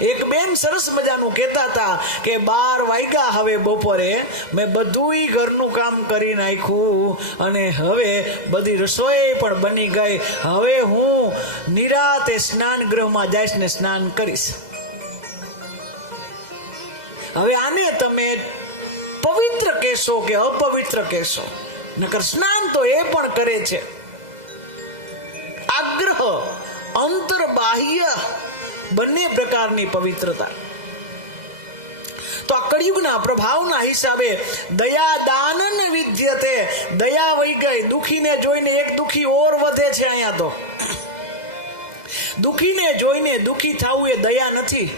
એક બેન સરસ મજાનું કહેતા હતા કે 12 વાગ્યા હવે બપોરે, મેં બધુંય ઘરનું કામ કરી નાખ્યું અને હવે બધી રસોઈ પણ બની ગઈ. હવે હું નિરાતે સ્નાન ગૃહમાં જઈશ ને સ્નાન કરીશ. હવે આને તમે પવિત્ર કહેશો કે અપવિત્ર કહેશો? નકર સ્નાન તો એ પણ કરે છે. આગ્રહ, અંતર બાહ્ય બંને પ્રકારની પવિત્રતા. તો આ કળિયુગના પ્રભાવના હિસાબે દયા દાનન વિદ્યતે, દયા વહી ગઈ. દુખીને જોઈને એક દુખી ઓર વધે છે. અહીંયા તો દુખીને જોઈને દુખી થવું એ દયા નથી.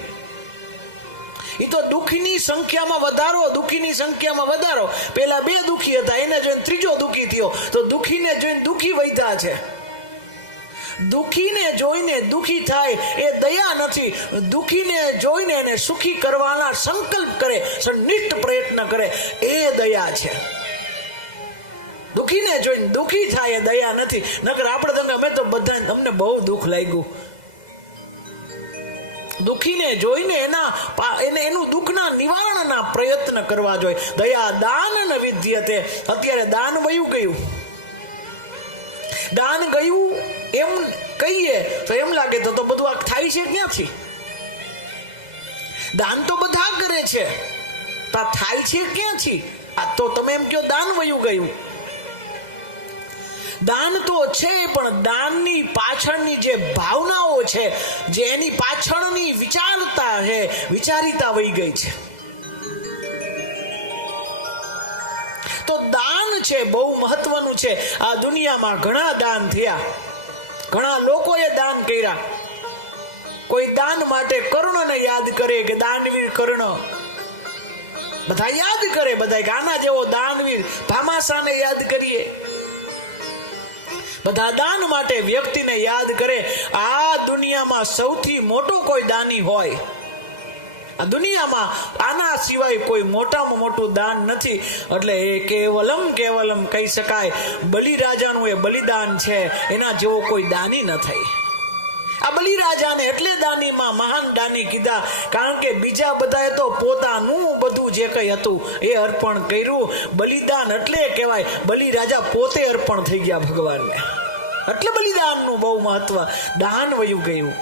એ તો દુખીની સંખ્યામાં વધારો, દુખીની સંખ્યામાં વધારો. પેલા 2 દુખી હતા, એને જોઈને ત્રીજો દુખી થયો, તો દુખીને જોઈને દુખી વધ્યા છે. દુખીને જોઈને દુખી થાય એ દયા નથી. દુખીને જોઈને એને સુખી કરવાના સંકલ્પ કરે, નિષ્ઠ પ્રયત્ન કરે, એ દયા છે. દુખીને જોઈને દુખી થાય એ દયા નથી. નકર આપણે અમે તો બધા અમને બહુ દુઃખ લાગ્યું. દુખીને જોઈને એનું દુઃખના નિવારણના પ્રયત્ન કરવા જોઈએ. દયા દાન વિદ્યતે. અત્યારે દાન વયું ગયું. દાન ગયું એમ કહીએ તો એમ લાગે તો બધું આ થાય છે ક્યાંથી? દાન તો બધા કરે છે, તો થાય છે ક્યાંથી? આ તો તમે એમ કહો દાન વયું ગયું. દાન તો છે, પણ દાનની પાછળની જે ભાવનાઓ છે, જે એની પાછળની વિચારતા છે, વિચારિતા વહી ગઈ છે. તો દાન છે બહુ મહત્વનું છે. આ દુનિયામાં ઘણા દાન થયા, ઘણા લોકોએ દાન કર્યા. કોઈ દાન માટે કર્ણને યાદ કરે કે દાનવીર કર્ણ, બધા યાદ કરે. બધા ગાના જેવો દાનવીર ભામાશાને યાદ કરીએ. બધા દાન માટે વ્યક્તિને યાદ કરે. આ દુનિયામાં સૌથી મોટો કોઈ દાની હોય, આ દુનિયામાં આના સિવાય કોઈ મોટામાં મોટું દાન નથી. એટલે એ કેવલમ કહી શકાય, બલિરાજાનું એ બલિદાન છે, એના જેવો કોઈ દાની ન થઈ. આ બલિરાજાને એટલે દાનીમાં મહાન દાની કીધા, કારણ કે બીજા બધાએ તો પોતાનું બધું જે કંઈ હતું એ અર્પણ કર્યું. બલિદાન એટલે કહેવાય બલિરાજા પોતે અર્પણ થઈ ગયા ભગવાનને. એટલે બલિદાનનું બહુ મહત્વ. દાન વયું ગયું.